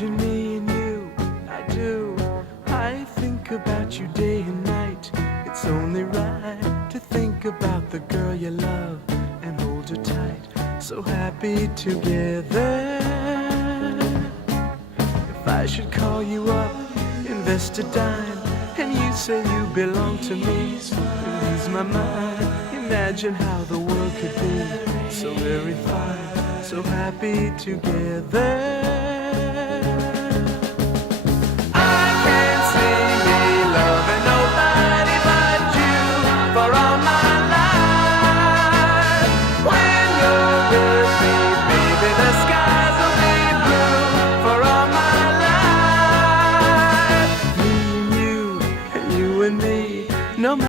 Imagine me and you, I do. I think about you day and night. It's only right to think about the girl you love and hold her tight. So happy together. If I should call you up, invest a dime, and you say you belong to me, it lose my mind. Imagine how the world could be so very fine, so happy together.